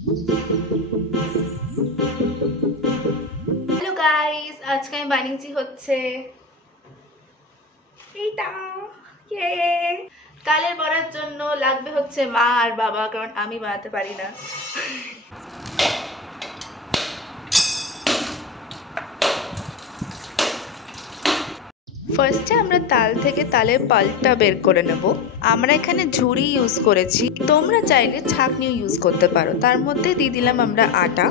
Hello guys, আজকে আমি বানিয়েছি হচ্ছে এটা তালের বড়ার জন্য লাগবে হচ্ছে মা আর বাবা, কারণ আমি বানাতে পারি না। ফার্স্টে আমরা তাল থেকে তালের পাল্পটা বের করে নেব। আমরা এখানে ঝুড়ি ইউজ করেছি, তোমরা চাইলে ছাঁকনিও ইউজ করতে পারো। তার মধ্যে দিয়ে দিলাম আমরা আটা,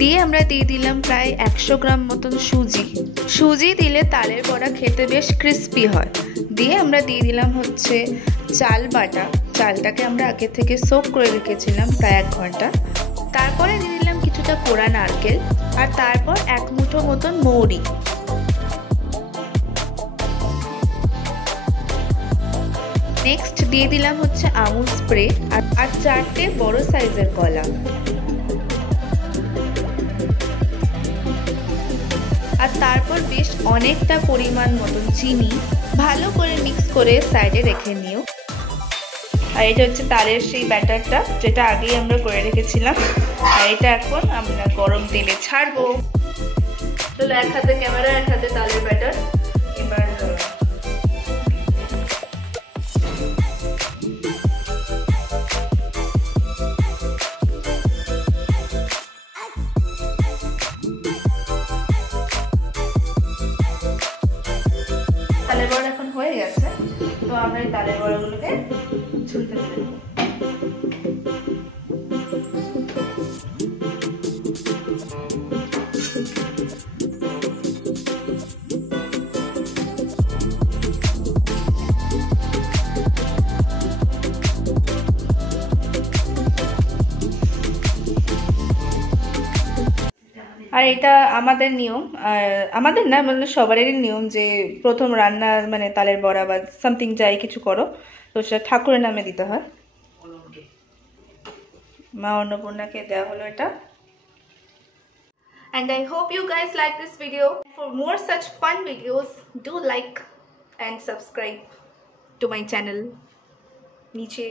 দিয়ে আমরা দিয়ে দিলাম প্রায় 100 গ্রাম মতন সুজি দিলে তালের বড়া খেতে বেশ ক্রিস্পি হয়। দিয়ে আমরা দিয়ে দিলাম হচ্ছে চাল বাটা, চালটাকে আমরা আগে থেকে সোক করে রেখেছিলাম প্রায় 1 ঘন্টা। তারপরে দিয়ে দিলাম কিছুটা কোড়া নারকেল, আর তারপর 1 মুঠো মতন মৌরি। নেক্সট দিয়ে দিলাম হচ্ছে আমুল স্প্রে আর 4টে বড় সাইজের কলা। আর তারপর বেশ অনেকটা পরিমাণ মতন চিনি ভালো করে মিক্স করে সাইডে রেখে নিও। আর এটা হচ্ছে তালের সেই ব্যাটারটা, যেটা আগেই আমরা করে রেখেছিলাম। আর এটা এখন আমরা গরম তেলে ছাড়বো। তো এক হাতে ক্যামেরা, এক হাতে তালের ব্যাটার। এবার তালের বড়া এখন হয়ে গেছে, তো আমরা এই তালের বড়াগুলোকে ছুলতে দেবো। আর এটা আমাদের নিয়ম, আর আমাদের না মানে সবারই নিয়ম যে প্রথম রান্না মানে তালের বড়া বা সামথিং যাই কিছু করো তো সেটা ঠাকুরের নামে দিতে হয়। মা অন্নপূর্ণাকে দেওয়া হলো এটা। And I hope you guys like this video. For more such fun videos, do like and subscribe to my channel. Niche